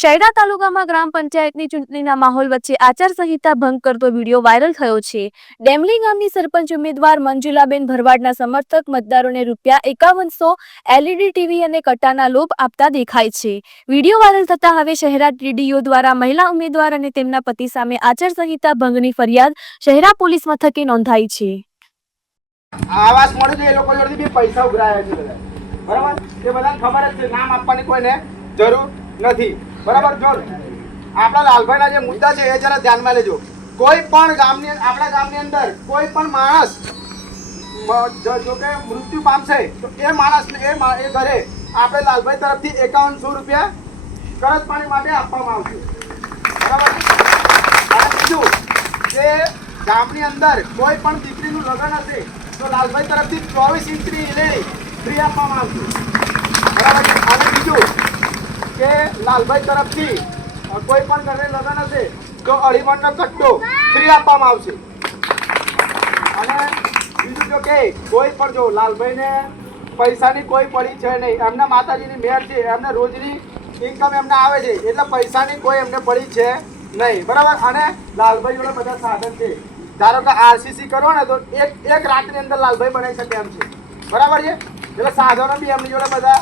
શહેરા તાલુકામાં ગ્રામ પંચાયતની ચૂંટણીના માહોલ વચ્ચે આચારસંહિતા ભંગ કરતો વીડિયો વાયરલ થયો છે. ડેમલી ગામની સરપંચ ઉમેદવાર મંજુલાબેન ભરવાડના સમર્થક મતદારોને રૂપિયા એકાવનસો એલઈડી ટીવી અને કટ્ટાના લોભ આપતા દેખાય છે. વીડિયો વાયરલ થતા હવે શહેરા ટીડીઓ દ્વારા મહિલા ઉમેદવાર અને તેમના પતિ સામે આચારસંહિતા ભંગની ફરિયાદ શહેરા પોલીસ મથકે નોંધાઈ છે. આવાસ મળે છે, એ લોકો જોડેથી પૈસા ઉઘરાયા છે બરાબર? એ બધા ખબર જ છે, નામ આપવાની કોઈને જરૂર નથી. બરાબર, જો આપણા લાલભાઈના જે મુદ્દા છે એ જરા ધ્યાનમાં લેજો. કોઈ પણ ગામની આપણા ગામની અંદર કોઈ પણ માણસ જો કે મૃત્યુ પામશે, તો એ માણસને એ એ ઘરે આપણે લાલભાઈ તરફથી એકાવનસો રૂપિયા કરજ પાણી માટે આપવામાં આવશે. બરાબર? બીજું, કે ગામની અંદર કોઈ પણ દીકરીનું લગ્ન હશે, તો લાલભાઈ તરફથી ચોવીસ ઇંચની લે ફ્રી આપવામાં આવશે. બરાબર અને બીજું કે લાલભાઈ તરફથી કોઈ પણ ઘરે લગ્ન હશે તો અઢીમણનો કટ્ટો ફ્રી આપવામાં આવશે. અને બીજું જો કે કોઈ પણ જો લાલભાઈને પૈસાની કોઈ પડી છે નહીં. એમના માતાજીની મેર છે, એમને રોજની ઇન્કમ એમને આવે છે, એટલે પૈસાની કોઈ એમને પડી છે નહીં. બરાબર? અને લાલભાઈ જોડે બધા સાધન છે. ધારો કે આરસીસી કરો ને તો એક એક રાતની અંદર લાલભાઈ બનાવી શકે એમ છે. બરાબર છે? એટલે સાધનો બી એમની જોડે બધા